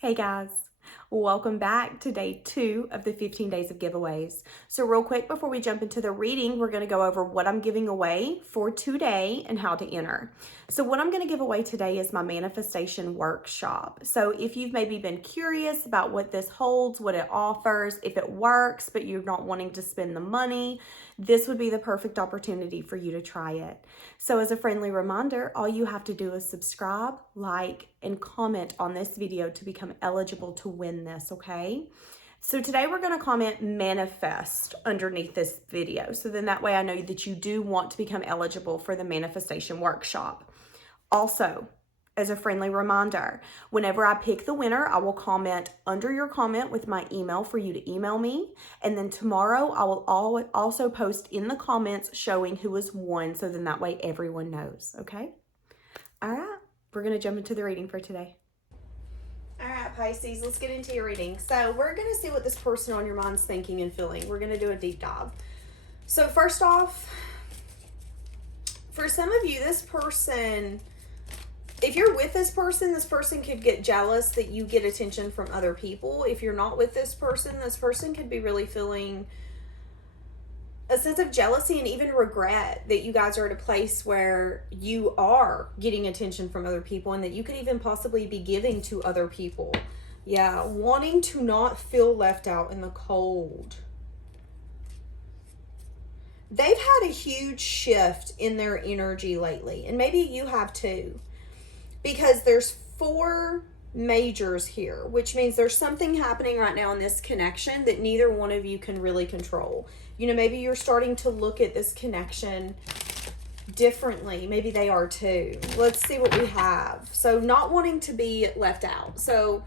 Hey guys, welcome back to day 2 of the 15 days of giveaways. So real quick before we jump into the reading, we're going to go over what I'm giving away for today and how to enter. So what I'm going to give away today is my manifestation workshop. So if you've maybe been curious about what this holds, what it offers, if it works, but you're not wanting to spend the money, this would be the perfect opportunity for you to try it. So as a friendly reminder, all you have to do is subscribe, like, and comment on this video to become eligible to win this, okay? So today we're going to comment manifest underneath this video. So then that way I know that you do want to become eligible for the manifestation workshop. Also, as a friendly reminder, whenever I pick the winner, I will comment under your comment with my email for you to email me. And then tomorrow I will also post in the comments showing who has won. So then that way everyone knows, okay? All right, we're going to jump into the reading for today. All right, Pisces, let's get into your reading. So we're going to see what this person on your mind's thinking and feeling. We're going to do a deep dive. So first off, for some of you, this person, if you're with this person could get jealous that you get attention from other people. If you're not with this person could be really feeling a sense of jealousy and even regret that you guys are at a place where you are getting attention from other people and that you could even possibly be giving to other people. Yeah, wanting to not feel left out in the cold. They've had a huge shift in their energy lately, and maybe you have too. Because there's 4 majors here, which means there's something happening right now in this connection that neither one of you can really control. You know, maybe you're starting to look at this connection differently. Maybe they are too. Let's see what we have. So not wanting to be left out. So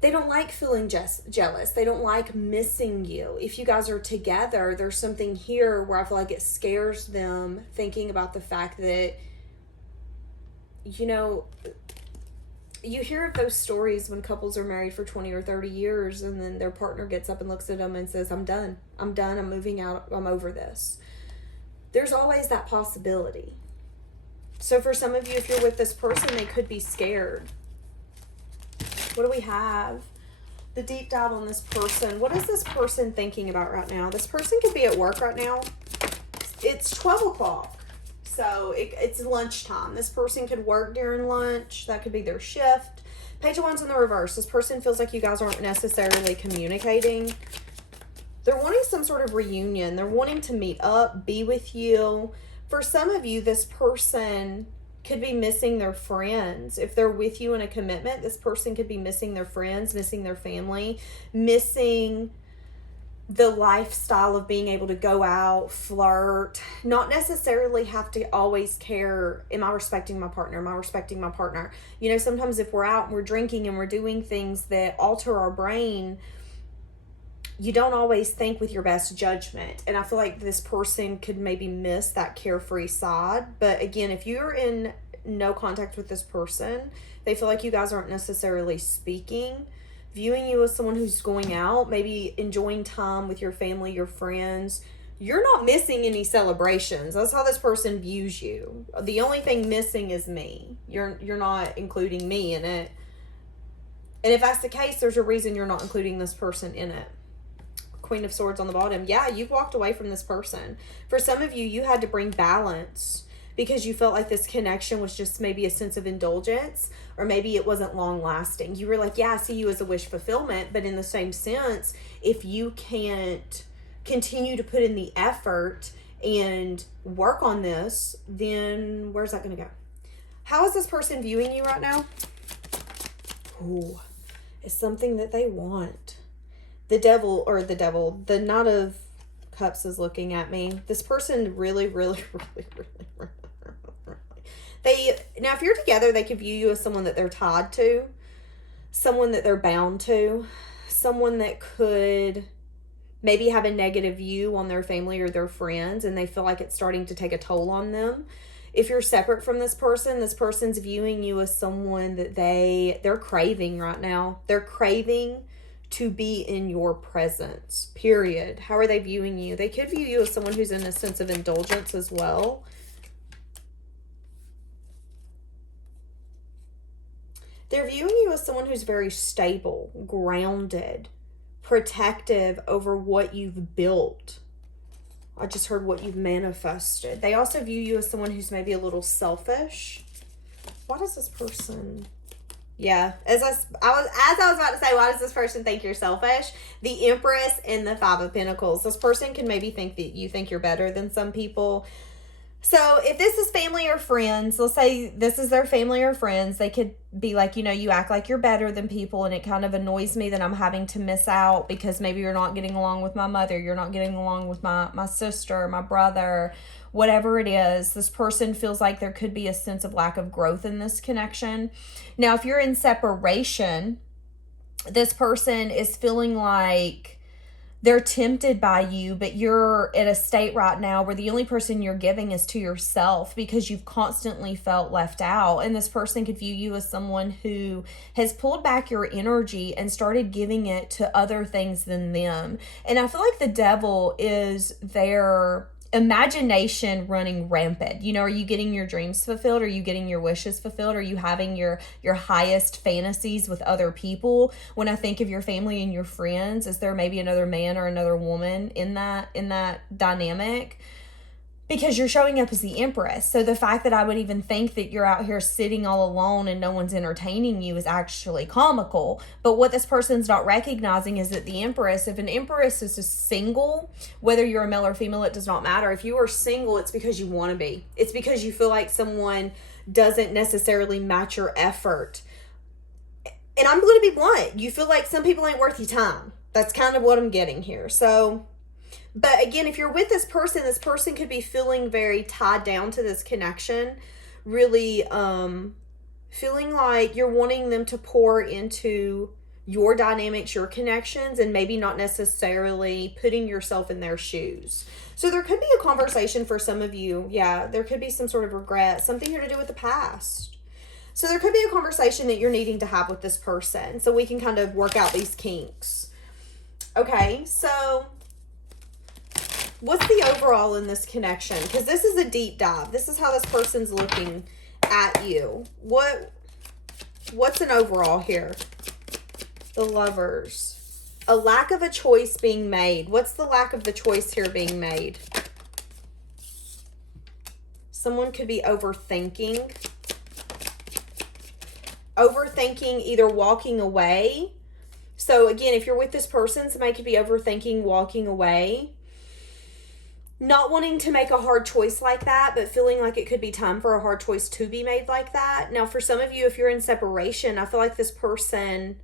they don't like feeling jealous. They don't like missing you. If you guys are together, there's something here where I feel like it scares them, thinking about the fact that, you know, you hear of those stories when couples are married for 20 or 30 years and then their partner gets up and looks at them and says, I'm done, I'm moving out, I'm over this. There's always that possibility. So for some of you, if you're with this person, they could be scared. What do we have? The deep dive on this person. What is this person thinking about right now? This person could be at work right now. It's 12 o'clock. So it's lunchtime. This person could work during lunch. That could be their shift. Page of Wands in the reverse. This person feels like you guys aren't necessarily communicating. They're wanting some sort of reunion. They're wanting to meet up, be with you. For some of you, this person could be missing their friends. If they're with you in a commitment, this person could be missing their friends, missing their family, missing the lifestyle of being able to go out, flirt, not necessarily have to always care, am I respecting my partner? Am I respecting my partner? You know, sometimes if we're out and we're drinking and we're doing things that alter our brain, you don't always think with your best judgment. And I feel like this person could maybe miss that carefree side. But again, if you're in no contact with this person, they feel like you guys aren't necessarily speaking, viewing you as someone who's going out, maybe enjoying time with your family, your friends. You're not missing any celebrations. That's how this person views you. The only thing missing is me. You're not including me in it. And if that's the case, there's a reason you're not including this person in it. Queen of Swords on the bottom. Yeah, you've walked away from this person. For some of you, you had to bring balance because you felt like this connection was just maybe a sense of indulgence, or maybe it wasn't long lasting. You were like, yeah, I see you as a wish fulfillment, but in the same sense, if you can't continue to put in the effort and work on this, then where's that going to go? How is this person viewing you right now? Ooh, it's something that they want. The Knight of Cups is looking at me. This person really, now if you're together, they could view you as someone that they're tied to, someone that they're bound to, someone that could maybe have a negative view on their family or their friends, and they feel like it's starting to take a toll on them. If you're separate from this person's viewing you as someone that they're craving right now. They're craving to be in your presence, period. How are they viewing you? They could view you as someone who's in a sense of indulgence as well. They're viewing you as someone who's very stable, grounded, protective over what you've built. I just heard what you've manifested. They also view you as someone who's maybe a little selfish. Why does this person... Yeah, as I was about to say, why does this person think you're selfish? The Empress and the Five of Pentacles. This person can maybe think that you think you're better than some people. So if this is family or friends, let's say this is their family or friends, they could be like, you know, you act like you're better than people, and it kind of annoys me that I'm having to miss out because maybe you're not getting along with my mother, you're not getting along with my sister, my brother, whatever it is. This person feels like there could be a sense of lack of growth in this connection. Now, if you're in separation, this person is feeling like they're tempted by you, but you're in a state right now where the only person you're giving is to yourself because you've constantly felt left out. And this person could view you as someone who has pulled back your energy and started giving it to other things than them. And I feel like the devil is their imagination running rampant. You know, are you getting your dreams fulfilled? Are you getting your wishes fulfilled? Are you having your highest fantasies with other people? When I think of your family and your friends, is there maybe another man or another woman in that dynamic? Because you're showing up as the Empress. So the fact that I would even think that you're out here sitting all alone and no one's entertaining you is actually comical. But what this person's not recognizing is that the Empress, if an Empress is just single, whether you're a male or female, it does not matter. If you are single, it's because you want to be. It's because you feel like someone doesn't necessarily match your effort. And I'm going to be blunt. You feel like some people ain't worth your time. That's kind of what I'm getting here. So... But again, if you're with this person could be feeling very tied down to this connection, really feeling like you're wanting them to pour into your dynamics, your connections, and maybe not necessarily putting yourself in their shoes. So there could be a conversation for some of you. Yeah, there could be some sort of regret, something here to do with the past. So there could be a conversation that you're needing to have with this person so we can kind of work out these kinks. Okay, so... what's the overall in this connection? Because this is a deep dive. This is how this person's looking at you. What's an overall here? The Lovers. A lack of a choice being made. What's the lack of the choice here being made? Someone could be overthinking. Overthinking, either walking away. So again, if you're with this person, somebody could be overthinking walking away. Not wanting to make a hard choice like that, but feeling like it could be time for a hard choice to be made like that. Now, for some of you, if you're in separation, I feel like this person,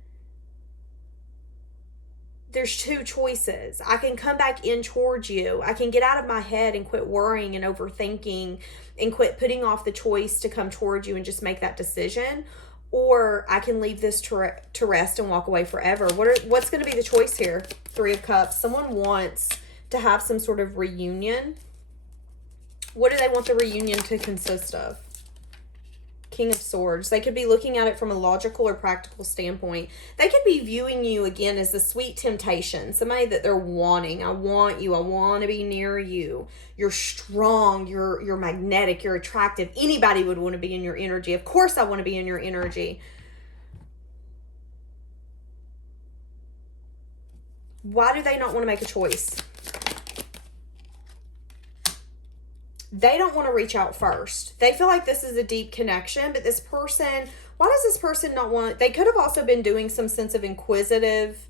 there's two choices. I can come back in towards you. I can get out of my head and quit worrying and overthinking and quit putting off the choice to come towards you and just make that decision. Or I can leave this to rest and walk away forever. What's going to be the choice here? Three of Cups. Someone wants to have some sort of reunion. What do they want the reunion to consist of? King of Swords. They could be looking at it from a logical or practical standpoint. They could be viewing you again as the sweet temptation. Somebody that they're wanting. I want you. I want to be near you. You're strong. You're magnetic. You're attractive. Anybody would want to be in your energy. Of course I want to be in your energy. Why do they not want to make a choice? They don't want to reach out first. They feel like this is a deep connection, but this person, why does this person not want, they could have also been doing some sense of inquisitive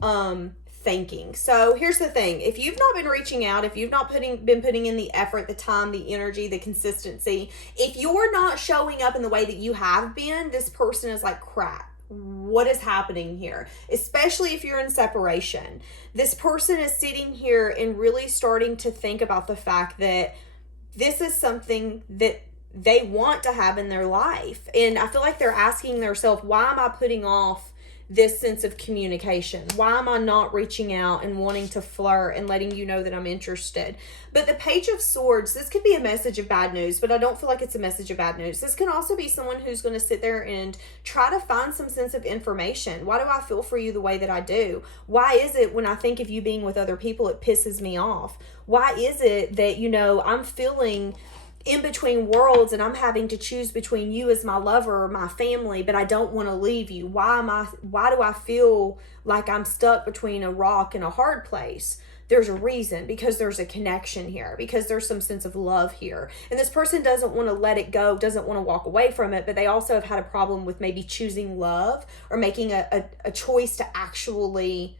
thinking. So here's the thing. If you've not been reaching out, if you've not been putting in the effort, the time, the energy, the consistency, if you're not showing up in the way that you have been, this person is like, crap. What is happening here? Especially if you're in separation. This person is sitting here and really starting to think about the fact that this is something that they want to have in their life. And I feel like they're asking themselves, why am I putting off this sense of communication? Why am I not reaching out and wanting to flirt and letting you know that I'm interested? But the Page of Swords, this could be a message of bad news, but I don't feel like it's a message of bad news. This can also be someone who's going to sit there and try to find some sense of information. Why do I feel for you the way that I do? Why is it when I think of you being with other people, it pisses me off? Why is it that, I'm feeling in between worlds, and I'm having to choose between you as my lover or my family, but I don't want to leave you. Why do I feel like I'm stuck between a rock and a hard place? There's a reason, because there's a connection here, because there's some sense of love here. And this person doesn't want to let it go, doesn't want to walk away from it, but they also have had a problem with maybe choosing love or making a choice to actually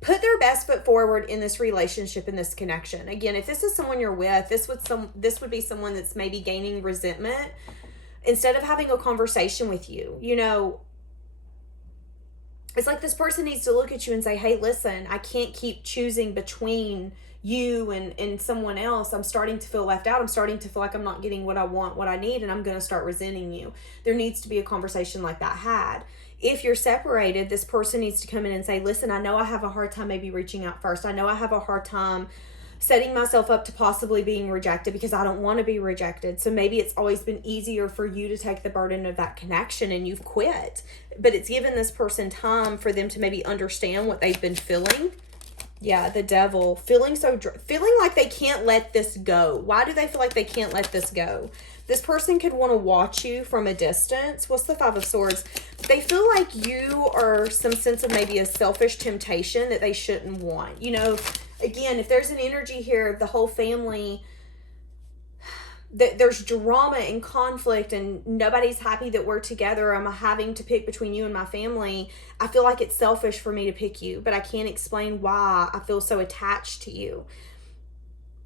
put their best foot forward in this relationship, in this connection. Again, if this is someone you're with, this would be someone that's maybe gaining resentment instead of having a conversation with you. You know, it's like this person needs to look at you and say, hey, listen, I can't keep choosing between you and someone else. I'm starting to feel left out. I'm starting to feel like I'm not getting what I want, what I need, and I'm going to start resenting you. There needs to be a conversation like that had. If you're separated, this person needs to come in and say, listen, I know I have a hard time maybe reaching out first. I know I have a hard time setting myself up to possibly being rejected because I don't want to be rejected. So maybe it's always been easier for you to take the burden of that connection and you've quit. But it's given this person time for them to maybe understand what they've been feeling. Yeah, the devil. Feeling like they can't let this go. Why do they feel like they can't let this go? This person could want to watch you from a distance. What's the Five of Swords? They feel like you are some sense of maybe a selfish temptation that they shouldn't want. You know, again, if there's an energy here of the whole family, that there's drama and conflict and nobody's happy that we're together, I'm having to pick between you and my family, I feel like it's selfish for me to pick you, but I can't explain why I feel so attached to you.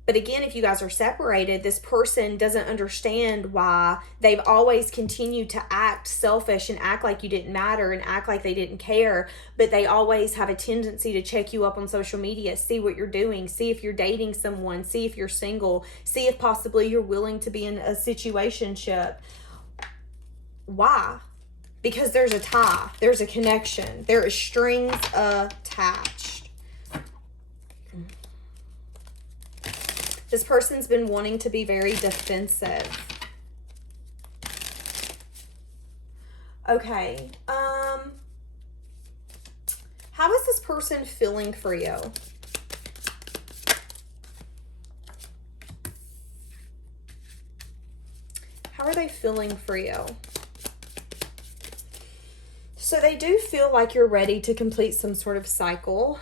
But again, if you guys are separated, this person doesn't understand why they've always continued to act selfish and act like you didn't matter and act like they didn't care. But they always have a tendency to check you up on social media, see what you're doing, see if you're dating someone, see if you're single, see if possibly you're willing to be in a situationship. Why? Because there's a tie, there's a connection, there is strings attached. This person's been wanting to be very defensive. Okay. How is this person feeling for you? How are they feeling for you? So they do feel like you're ready to complete some sort of cycle.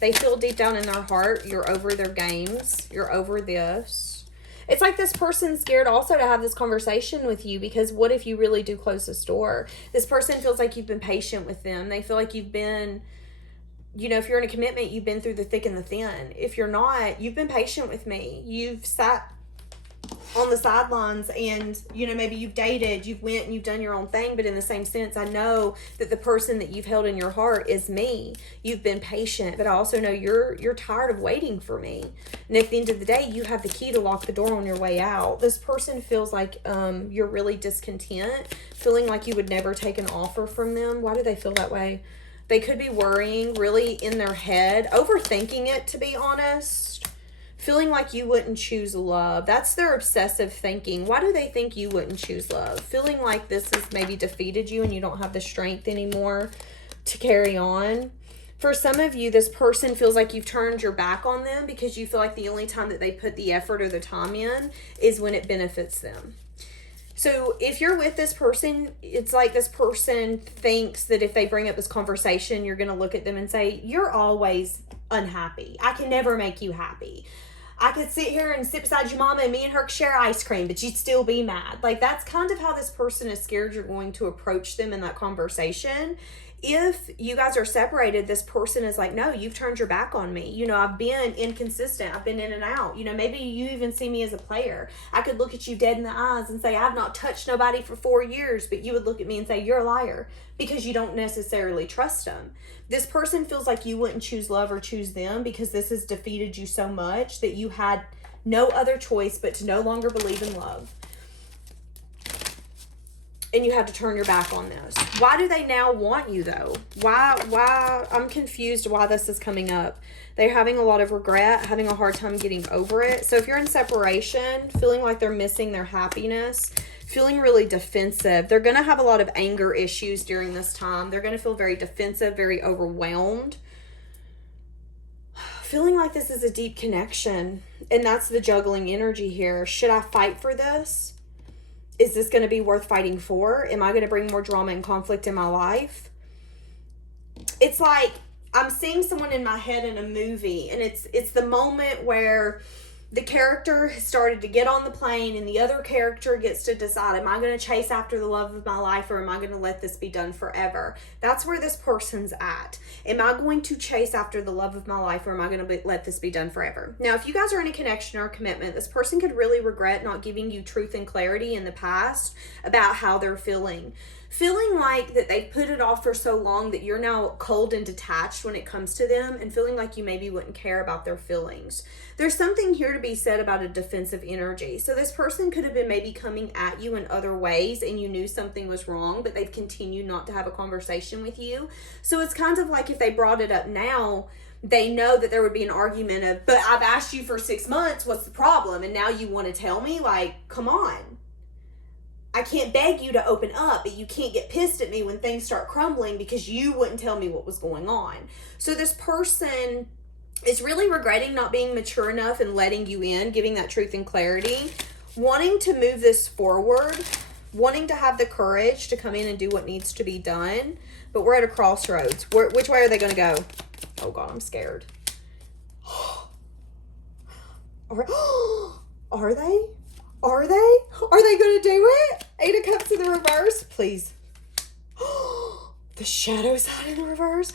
They feel deep down in their heart you're over their games. You're over this. It's like this person's scared also to have this conversation with you, because what if you really do close this door? This person feels like you've been patient with them. They feel like you've been, you know, if you're in a commitment, you've been through the thick and the thin. If you're not, you've been patient with me. You've sat on the sidelines and, you know, maybe you've dated, you've went and you've done your own thing, but in the same sense, I know that the person that you've held in your heart is me. You've been patient, but I also know you're tired of waiting for me. And at the end of the day, you have the key to lock the door on your way out. This person feels like you're really discontent, feeling like you would never take an offer from them. Why do they feel that way? They could be worrying really in their head, overthinking it, to be honest. Feeling like you wouldn't choose love. That's their obsessive thinking. Why do they think you wouldn't choose love? Feeling like this has maybe defeated you and you don't have the strength anymore to carry on. For some of you, this person feels like you've turned your back on them because you feel like the only time that they put the effort or the time in is when it benefits them. So if you're with this person, it's like this person thinks that if they bring up this conversation, you're going to look at them and say, you're always unhappy. I can never make you happy. I could sit here and sit beside your mama and me and her share ice cream, but you'd still be mad. Like, that's kind of how this person is scared you're going to approach them in that conversation. If you guys are separated, this person is like, no, you've turned your back on me. You know, I've been inconsistent. I've been in and out. You know, maybe you even see me as a player. I could look at you dead in the eyes and say, I've not touched nobody for 4 years, but you would look at me and say, you're a liar, because you don't necessarily trust them. This person feels like you wouldn't choose love or choose them because this has defeated you so much that you had no other choice but to no longer believe in love. And you had to turn your back on this. Why do they now want you, though? Why? I'm confused why this is coming up. They're having a lot of regret, having a hard time getting over it. So if you're in separation, feeling like they're missing their happiness, feeling really defensive, they're going to have a lot of anger issues during this time. They're going to feel very defensive, very overwhelmed. feeling like this is a deep connection, and that's the juggling energy here. Should I fight for this? Is this going to be worth fighting for? Am I going to bring more drama and conflict in my life? It's like I'm seeing someone in my head in a movie, and it's the moment where the character has started to get on the plane and the other character gets to decide, am I going to chase after the love of my life, or am I going to let this be done forever? That's where this person's at. Am I going to chase after the love of my life, or am I going to let this be done forever? Now, if you guys are in a connection or a commitment, this person could really regret not giving you truth and clarity in the past about how they're feeling. Feeling like that they've put it off for so long that you're now cold and detached when it comes to them, and feeling like you maybe wouldn't care about their feelings. There's something here to be said about a defensive energy. So this person could have been maybe coming at you in other ways, and you knew something was wrong, but they've continued not to have a conversation with you. So it's kind of like if they brought it up now, they know that there would be an argument of, but I've asked you for 6 months, what's the problem? And now you want to tell me? Like, come on. I can't beg you to open up, but you can't get pissed at me when things start crumbling because you wouldn't tell me what was going on. So this person is really regretting not being mature enough and letting you in, giving that truth and clarity, wanting to move this forward, wanting to have the courage to come in and do what needs to be done. But we're at a crossroads. Which way are they going to go? Oh God, I'm scared. Are they? Are they? Are they going to do it? 8 of Cups in the reverse. Please. The shadow side in the reverse.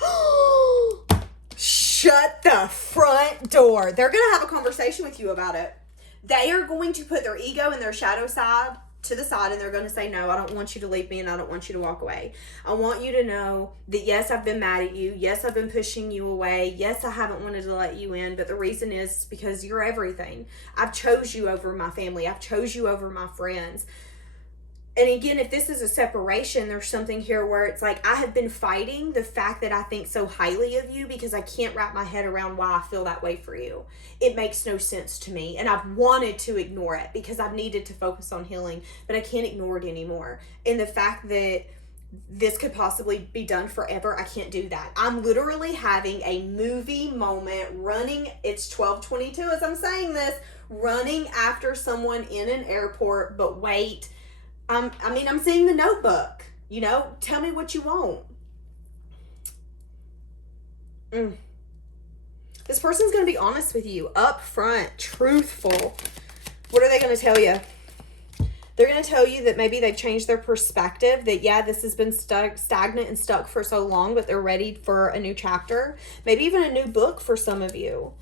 Shut the front door. They're going to have a conversation with you about it. They are going to put their ego and their shadow side to the side, and they're going to say, no, I don't want you to leave me, and I don't want you to walk away. I want you to know that, yes, I've been mad at you. Yes, I've been pushing you away. Yes, I haven't wanted to let you in, but the reason is because you're everything. I've chose you over my family. I've chose you over my friends. And again, if this is a separation, there's something here where it's like, I have been fighting the fact that I think so highly of you because I can't wrap my head around why I feel that way for you. It makes no sense to me. And I've wanted to ignore it because I've needed to focus on healing, but I can't ignore it anymore. And the fact that this could possibly be done forever, I can't do that. I'm literally having a movie moment running. It's 12:22 as I'm saying this, running after someone in an airport, but wait. I'm seeing The Notebook, tell me what you want. This person's going to be honest with you, upfront, truthful. What are they going to tell you? They're going to tell you that maybe they've changed their perspective, that, yeah, this has been stagnant and stuck for so long, but they're ready for a new chapter, maybe even a new book for some of you.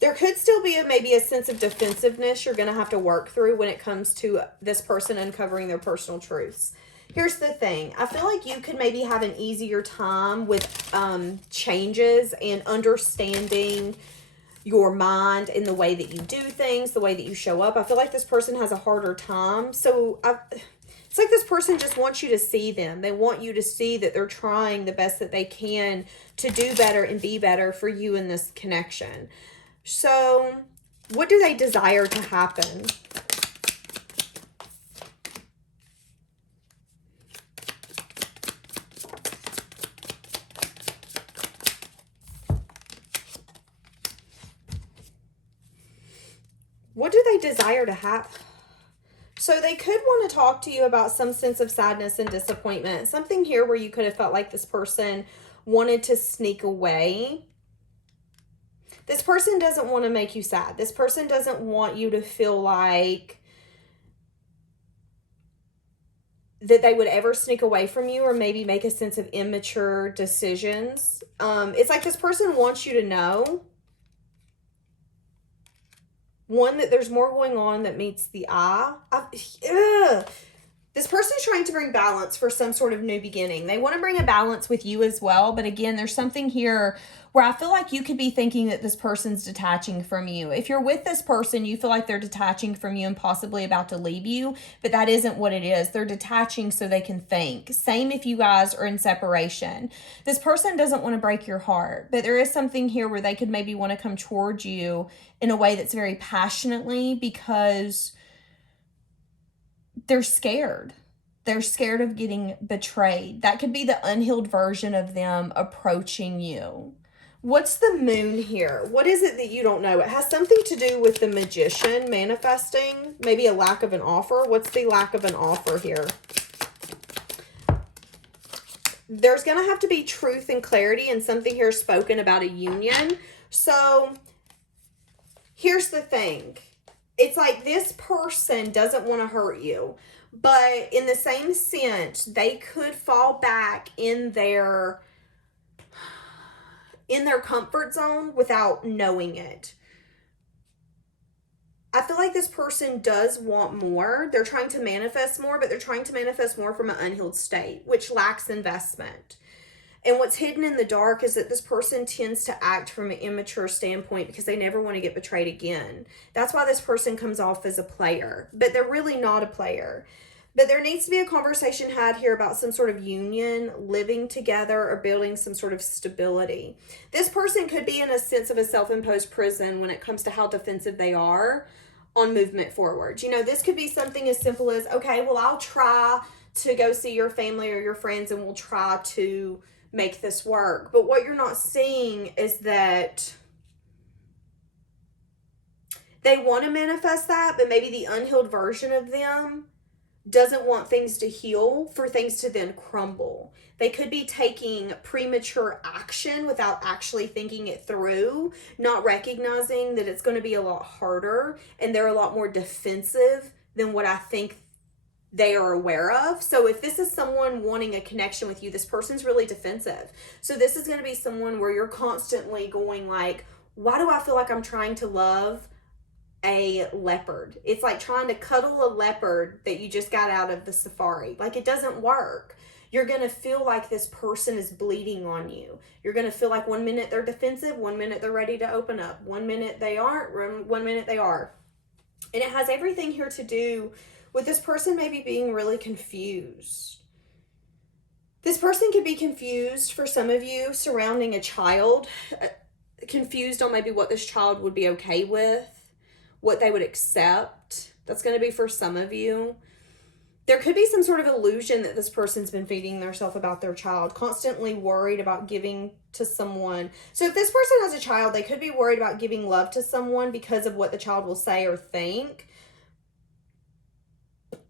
There could still be maybe a sense of defensiveness you're going to have to work through when it comes to this person uncovering their personal truths. Here's the thing. I feel like you could maybe have an easier time with changes and understanding your mind in the way that you do things, the way that you show up. I feel like this person has a harder time. So it's like this person just wants you to see them. They want you to see that they're trying the best that they can to do better and be better for you in this connection. So, what do they desire to happen? What do they desire to have? So, they could want to talk to you about some sense of sadness and disappointment. Something here where you could have felt like this person wanted to sneak away. This person doesn't want to make you sad. This person doesn't want you to feel like that they would ever sneak away from you or maybe make a sense of immature decisions. It's like this person wants you to know, one, that there's more going on that meets the eye. This person's trying to bring balance for some sort of new beginning. They want to bring a balance with you as well. But again, there's something here where I feel like you could be thinking that this person's detaching from you. If you're with this person, you feel like they're detaching from you and possibly about to leave you, but that isn't what it is. They're detaching so they can think. Same if you guys are in separation. This person doesn't want to break your heart, but there is something here where they could maybe want to come towards you in a way that's very passionately because they're scared. They're scared of getting betrayed. That could be the unhealed version of them approaching you What's the moon here? What is it that you don't know? It has something to do with the magician manifesting, maybe a lack of an offer. What's the lack of an offer here? There's going to have to be truth and clarity, and something here spoken about a union. So here's the thing. It's like this person doesn't want to hurt you, but in the same sense, they could fall back in their comfort zone without knowing it. I feel like this person does want more. They're trying to manifest more, but they're trying to manifest more from an unhealed state, which lacks investment. And what's hidden in the dark is that this person tends to act from an immature standpoint because they never want to get betrayed again. That's why this person comes off as a player, but they're really not a player. But there needs to be a conversation had here about some sort of union, living together, or building some sort of stability. This person could be in a sense of a self-imposed prison when it comes to how defensive they are on movement forward. You know, this could be something as simple as, okay, well, I'll try to go see your family or your friends and we'll try to make this work. But what you're not seeing is that they want to manifest that, but maybe the unhealed version of them doesn't want things to heal for things to then crumble. They could be taking premature action without actually thinking it through, not recognizing that it's going to be a lot harder and they're a lot more defensive than what I think they are aware of. So if this is someone wanting a connection with you, this person's really defensive. So this is going to be someone where you're constantly going like, why do I feel like I'm trying to love a leopard? It's like trying to cuddle a leopard that you just got out of the safari. Like, it doesn't work. You're going to feel like this person is bleeding on you. You're going to feel like 1 minute they're defensive, 1 minute they're ready to open up, 1 minute they aren't, 1 minute they are. And it has everything here to do with this person maybe being really confused. This person could be confused for some of you surrounding a child, confused on maybe what this child would be okay with, what they would accept. That's going to be for some of you. There could be some sort of illusion that this person's been feeding themselves about their child, constantly worried about giving to someone. So if this person has a child, they could be worried about giving love to someone because of what the child will say or think.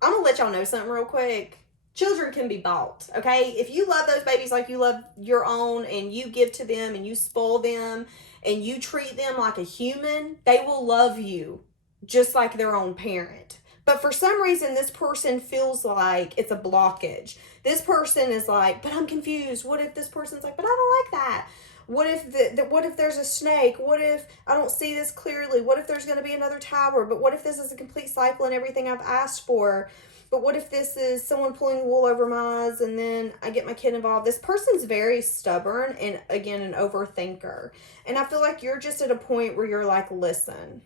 I'm going to let y'all know something real quick. Children can be bought, okay? If you love those babies like you love your own and you give to them and you spoil them and you treat them like a human, they will love you just like their own parent. But for some reason, this person feels like it's a blockage. This person is like, but I'm confused. What if this person's like, but I don't like that? What if what if there's a snake? What if I don't see this clearly? What if there's going to be another tower? But what if this is a complete cycle and everything I've asked for? But what if this is someone pulling wool over my eyes and then I get my kid involved? This person's very stubborn and, again, an overthinker. And I feel like you're just at a point where you're like, listen,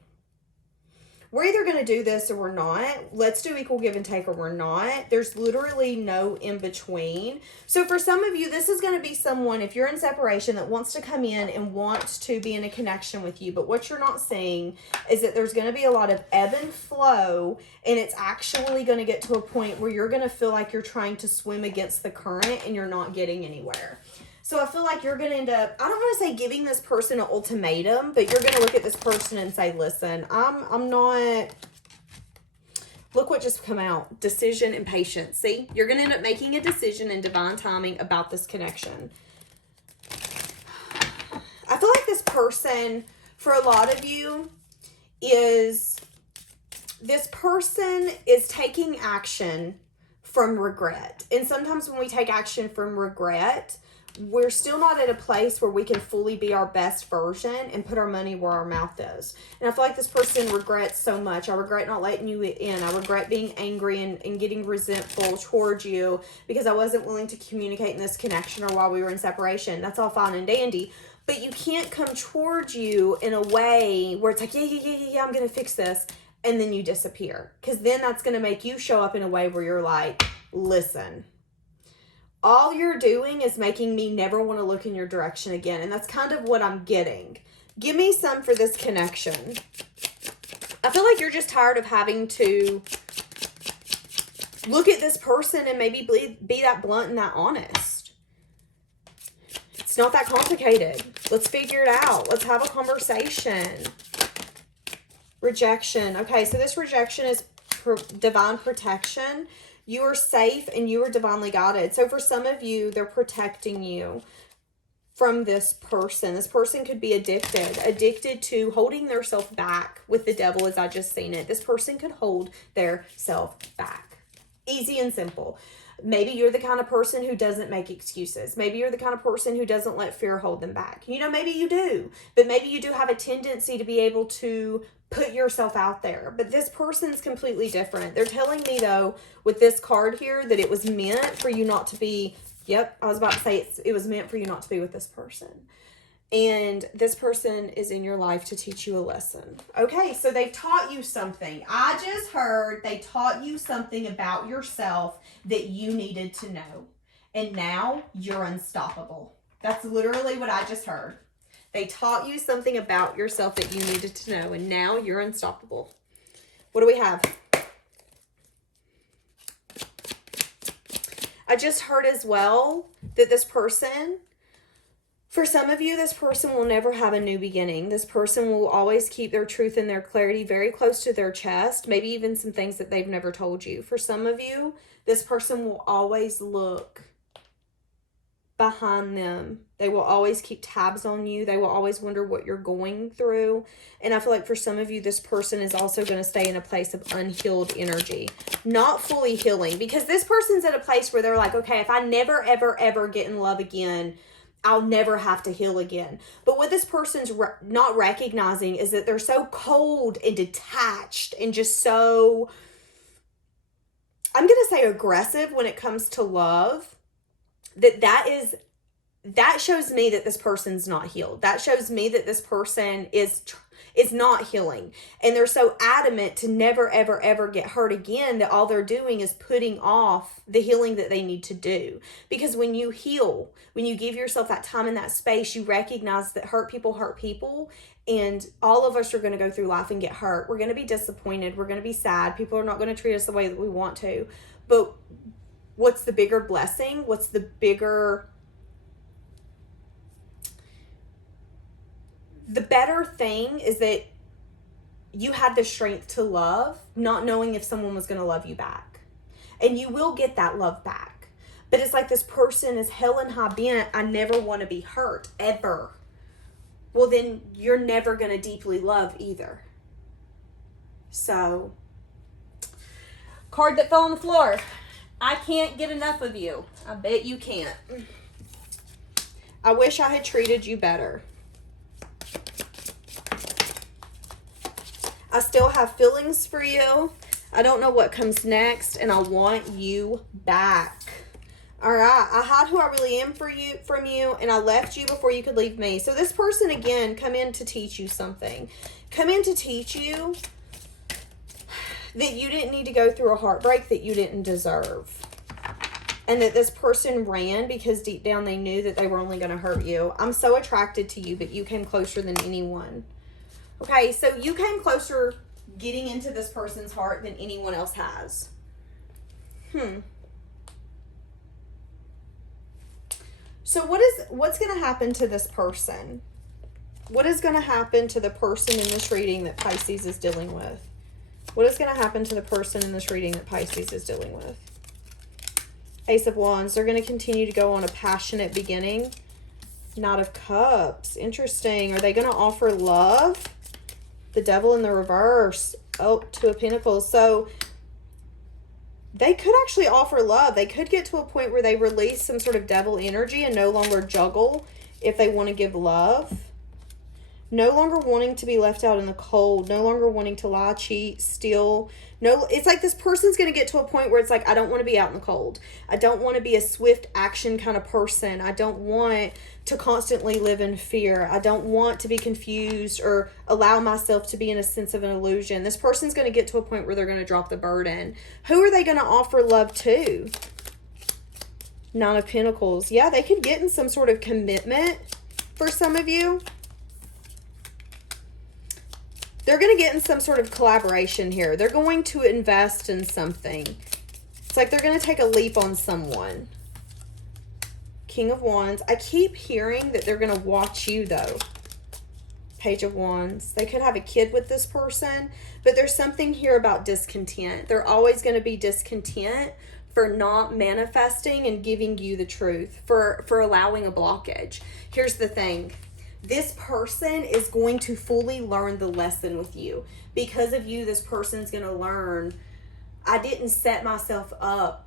we're either going to do this or we're not. Let's do equal give and take or we're not. There's literally no in between. So for some of you, this is going to be someone, if you're in separation, that wants to come in and wants to be in a connection with you. But what you're not seeing is that there's going to be a lot of ebb and flow, and it's actually going to get to a point where you're going to feel like you're trying to swim against the current and you're not getting anywhere. So I feel like you're going to end up, I don't want to say giving this person an ultimatum, but you're going to look at this person and say, listen, I'm not, look what just come out, decision and patience. See, you're going to end up making a decision in divine timing about this connection. I feel like this person, for a lot of you, this person is taking action from regret. And sometimes when we take action from regret, we're still not at a place where we can fully be our best version and put our money where our mouth is. And I feel like this person regrets so much. I regret not letting you in. I regret being angry and getting resentful towards you because I wasn't willing to communicate in this connection or while we were in separation. That's all fine and dandy. But you can't come towards you in a way where it's like, yeah, I'm going to fix this. And then you disappear. Because then that's going to make you show up in a way where you're like, listen, all you're doing is making me never want to look in your direction again. And that's kind of what I'm getting. Give me some for this connection. I feel like you're just tired of having to look at this person and maybe be that blunt and that honest. It's not that complicated. Let's figure it out. Let's have a conversation. Rejection. Okay, so this rejection is divine protection. You are safe and you are divinely guided. So for some of you, they're protecting you from this person. This person could be addicted to holding their self back with the devil, as I just seen it. This person could hold their self back. Easy and simple. Maybe you're the kind of person who doesn't make excuses. Maybe you're the kind of person who doesn't let fear hold them back. You know, maybe you do, but maybe you do have a tendency to be able to put yourself out there. But this person's completely different. They're telling me, though, with this card here, that it was meant for you not to be, yep, I was about to say it was meant for you not to be with this person. And this person is in your life to teach you a lesson. Okay, so they've taught you something. I just heard they taught you something about yourself that you needed to know. And now you're unstoppable. That's literally what I just heard. They taught you something about yourself that you needed to know. And now you're unstoppable. What do we have? I just heard as well that this person... For some of you, this person will never have a new beginning. This person will always keep their truth and their clarity very close to their chest, maybe even some things that they've never told you. For some of you, this person will always look behind them. They will always keep tabs on you. They will always wonder what you're going through. And I feel like for some of you, this person is also going to stay in a place of unhealed energy, not fully healing, because this person's at a place where they're like, okay, if I never, ever, ever get in love again, I'll never have to heal again. But what this person's not recognizing is that they're so cold and detached and just so, I'm going to say aggressive when it comes to love, that shows me that this person's not healed. That shows me that this person is not healing. And they're so adamant to never, ever, ever get hurt again that all they're doing is putting off the healing that they need to do. Because when you heal, when you give yourself that time and that space, you recognize that hurt people. And all of us are going to go through life and get hurt. We're going to be disappointed. We're going to be sad. People are not going to treat us the way that we want to. But what's the bigger blessing? What's the bigger... The better thing is that you had the strength to love, not knowing if someone was going to love you back. And you will get that love back. But it's like this person is hell and high bent, I never want to be hurt, ever. Well, then you're never going to deeply love either. So, card that fell on the floor. I can't get enough of you. I bet you can't. I wish I had treated you better. I still have feelings for you. I don't know what comes next, and I want you back. All right, I hide who I really am from you, and I left you before you could leave me. So this person, again, come in to teach you something. Come in to teach you that you didn't need to go through a heartbreak that you didn't deserve. And that this person ran because deep down they knew that they were only going to hurt you. I'm so attracted to you, but you came closer than anyone. Okay, so you came closer getting into this person's heart than anyone else has. So what's going to happen to this person? What is going to happen to the person in this reading that Pisces is dealing with? What is going to happen to the person in this reading that Pisces is dealing with? Ace of Wands. They're going to continue to go on a passionate beginning. Knight of Cups. Interesting. Are they going to offer love? The Devil in the reverse. Oh, Two of Pentacles. So they could actually offer love. They could get to a point where they release some sort of devil energy and no longer juggle if they want to give love. No longer wanting to be left out in the cold. No longer wanting to lie, cheat, steal. No, it's like this person's going to get to a point where it's like, I don't want to be out in the cold. I don't want to be a swift action kind of person. I don't want to constantly live in fear. I don't want to be confused or allow myself to be in a sense of an illusion. This person's going to get to a point where they're going to drop the burden. Who are they going to offer love to? Nine of Pentacles. Yeah, they could get in some sort of commitment for some of you. They're going to get in some sort of collaboration here. They're going to invest in something. It's like they're going to take a leap on someone. King of Wands. I keep hearing that they're going to watch you, though. Page of Wands. They could have a kid with this person, but there's something here about discontent. They're always going to be discontent for not manifesting and giving you the truth, for allowing a blockage. Here's the thing. This person is going to fully learn the lesson with you. Because of you, this person's going to learn, I didn't set myself up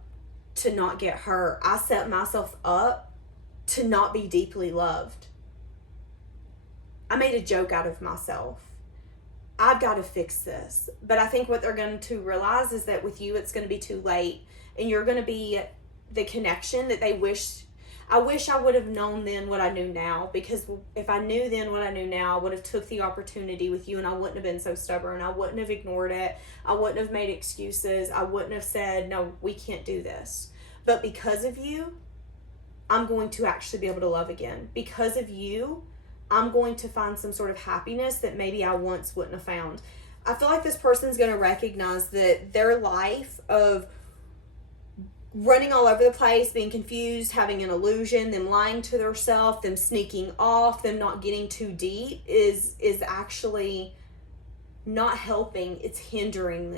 to not get hurt. I set myself up to not be deeply loved. I made a joke out of myself. I've got to fix this. But I think what they're going to realize is that with you, it's going to be too late. And you're going to be the connection that they wish. I wish I would have known then what I knew now. Because if I knew then what I knew now, I would have took the opportunity with you, and I wouldn't have been so stubborn. I wouldn't have ignored it. I wouldn't have made excuses. I wouldn't have said, no, we can't do this. But because of you, I'm going to actually be able to love again. Because of you, I'm going to find some sort of happiness that maybe I once wouldn't have found. I feel like this person's going to recognize that their life of running all over the place, being confused, having an illusion, them lying to themselves, them sneaking off, them not getting too deep is actually not helping. It's hindering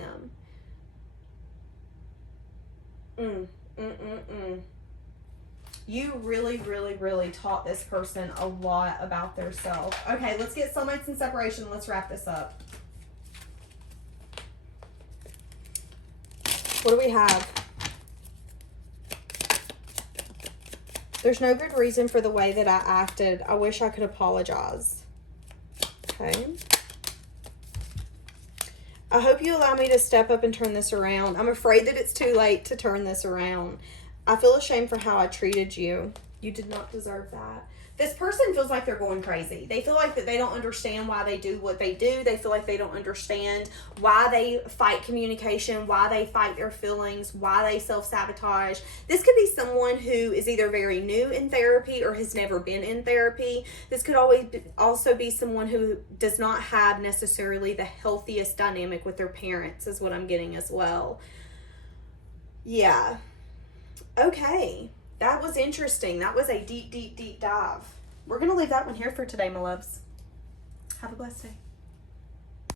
them. You really, really, really taught this person a lot about their self. Okay, let's get soulmates and separation. Let's wrap this up. What do we have? There's no good reason for the way that I acted. I wish I could apologize. Okay. I hope you allow me to step up and turn this around. I'm afraid that it's too late to turn this around. I feel ashamed for how I treated you. You did not deserve that. This person feels like they're going crazy. They feel like that they don't understand why they do what they do. They feel like they don't understand why they fight communication, why they fight their feelings, why they self-sabotage. This could be someone who is either very new in therapy or has never been in therapy. This could also be someone who does not have necessarily the healthiest dynamic with their parents, is what I'm getting as well. Yeah. Okay. That was interesting. That was a deep, deep, deep dive. We're going to leave that one here for today, my loves. Have a blessed day.